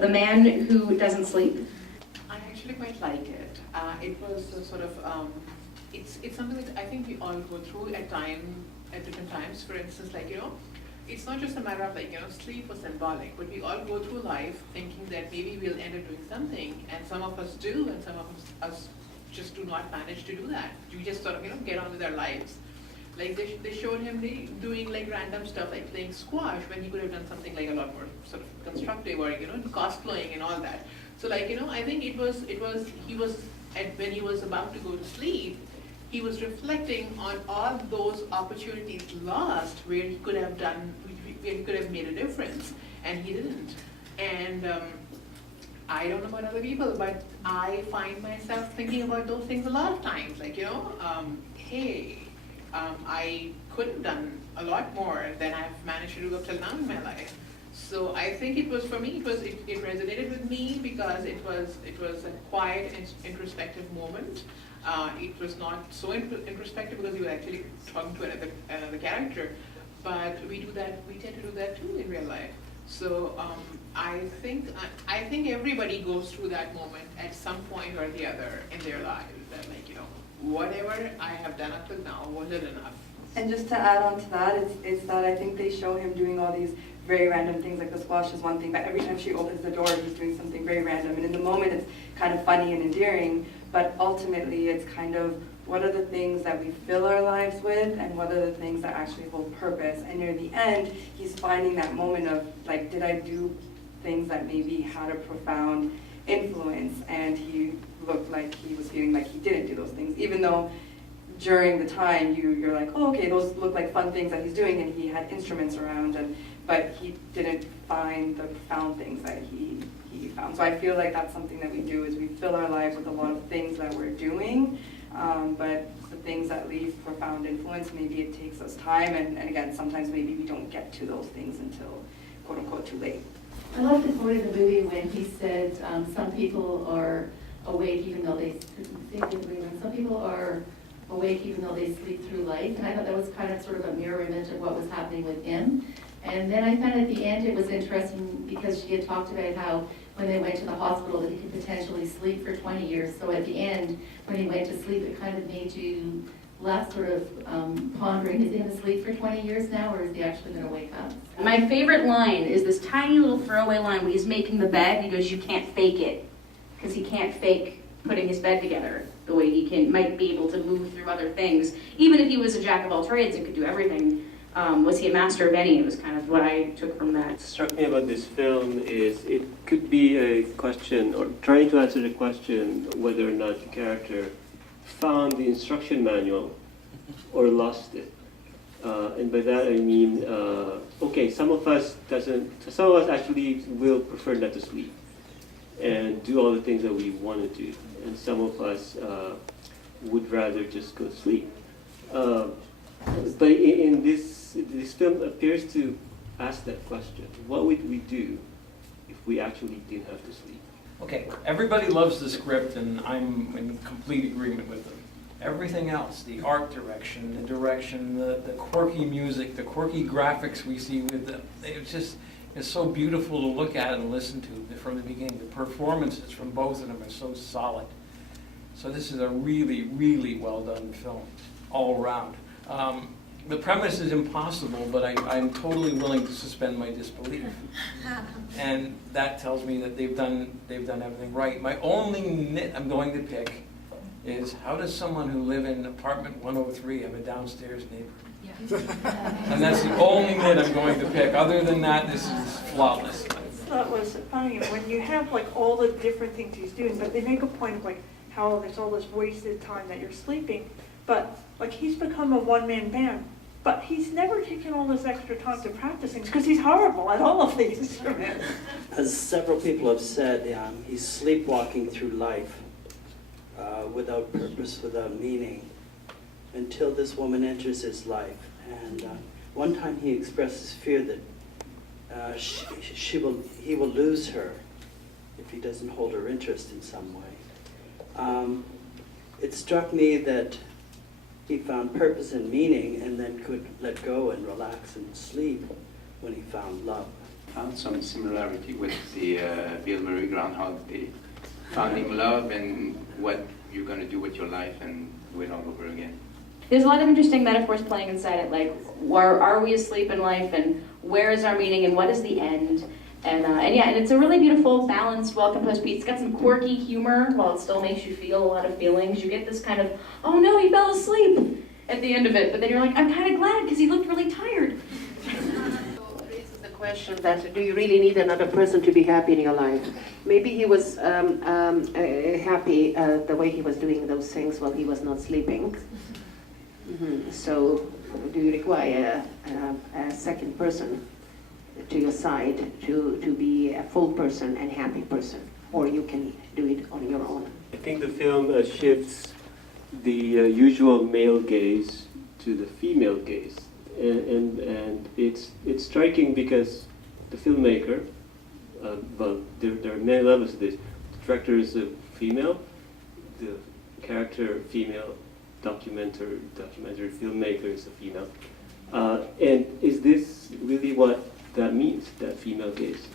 The man who doesn't sleep. I actually quite like it. It was a sort of, it's something that I think we all go through at different times. For instance, like, it's not just a matter of like, sleep was symbolic, but we all go through life thinking that maybe we'll end up doing something, and some of us do, and some of us just do not manage to do that. We just sort of, get on with our lives. Like they showed him doing like random stuff like playing squash when he could have done something like a lot more sort of constructive or cosplaying and all that. So like I think when he was about to go to sleep, he was reflecting on all those opportunities lost where he could have made a difference, and he didn't. And I don't know about other people, but I find myself thinking about those things a lot of times. Like hey. I could have done a lot more than I've managed to do up till now in my life. So I think it was, for me, it resonated with me because it was a quiet, introspective moment. It was not so introspective because you were actually talking to another character, but we tend to do that too in real life. So I think everybody goes through that moment at some point or the other in their lives. That whatever I have done up till now, was it enough? And just to add on to that, it's that I think they show him doing all these very random things, like the squash is one thing, but every time she opens the door, he's doing something very random. And in the moment, it's kind of funny and endearing, but ultimately, it's kind of what are the things that we fill our lives with, and what are the things that actually hold purpose. And near the end, he's finding that moment of, like, did I do things that maybe had a profound influence? And he looked like he was feeling like he didn't do those things, even though during the time you're like, oh, okay, those look like fun things that he's doing, and he had instruments around, but he didn't find the profound things that he found. So I feel like that's something that we do, is we fill our lives with a lot of things that we're doing, but the things that leave profound influence, maybe it takes us time, and again, sometimes maybe we don't get to those things until quote unquote too late. I love the point in the movie when he said some people are awake even though some people are awake even though they sleep through life, and I thought that was kind of sort of a mirror image of what was happening with him. And then I found at the end it was interesting because she had talked about how when they went to the hospital that he could potentially sleep for 20 years. So at the end, when he went to sleep, it kind of made you left sort of pondering, is he going to sleep for 20 years now, or is he actually going to wake up? My favorite line is this tiny little throwaway line where he's making the bed, and he goes, you can't fake it. Because he can't fake putting his bed together the way he might be able to move through other things. Even if he was a jack of all trades and could do everything, was he a master of any? It was kind of what I took from that. What struck me about this film is it could be a question, or trying to answer the question whether or not the character found the instruction manual or lost it. And by that I mean, okay, some of us actually will prefer not to sleep and do all the things that we want to do, and some of us would rather just go to sleep. But in this film appears to ask that question: what would we do if we actually didn't have to sleep? Okay, everybody loves the script, and I'm in complete agreement with them. Everything else, the art direction, the quirky music, the quirky graphics we see with them, it's so beautiful to look at and listen to from the beginning. The performances from both of them are so solid. So this is a really, really well done film, all around. The premise is impossible, but I'm totally willing to suspend my disbelief. And that tells me that they've done everything right. My only nit I'm going to pick is, how does someone who live in apartment 103 have a downstairs neighbor? Yeah. And that's the only nit I'm going to pick. Other than that, this is flawless. That was funny when you have like all the different things he's doing, but they make a point of like how there's all this wasted time that you're sleeping, but like he's become a one-man band, but he's never taken all this extra time to practice things because he's horrible at all of these instruments. As several people have said, he's sleepwalking through life without purpose, without meaning, until this woman enters his life. And one time he expresses fear that he will lose her if he doesn't hold her interest in some way. It struck me that he found purpose and meaning and then could let go and relax and sleep when he found love. found some similarity with the Bill Murray Groundhog Day. Finding love and what you're going to do with your life and do it all over again. There's a lot of interesting metaphors playing inside it, like where are we asleep in life, and where is our meaning, and what is the end? And yeah, and it's a really beautiful, balanced, well-composed piece. It's got some quirky humor while it still makes you feel a lot of feelings. You get this kind of, oh no, he fell asleep at the end of it, but then you're like, I'm kind of glad because he looked really tired. Raises the question that do you really need another person to be happy in your life? Maybe he was happy the way he was doing those things while he was not sleeping. So do you require a second person to your side to be a full person and happy person, or you can do it on your own? I think the film shifts the usual male gaze to the female gaze, and it's striking because the filmmaker, well, there are many levels to this. The director is a female, the character female, documentary filmmaker is a female, and is this really what that means, that female gaze?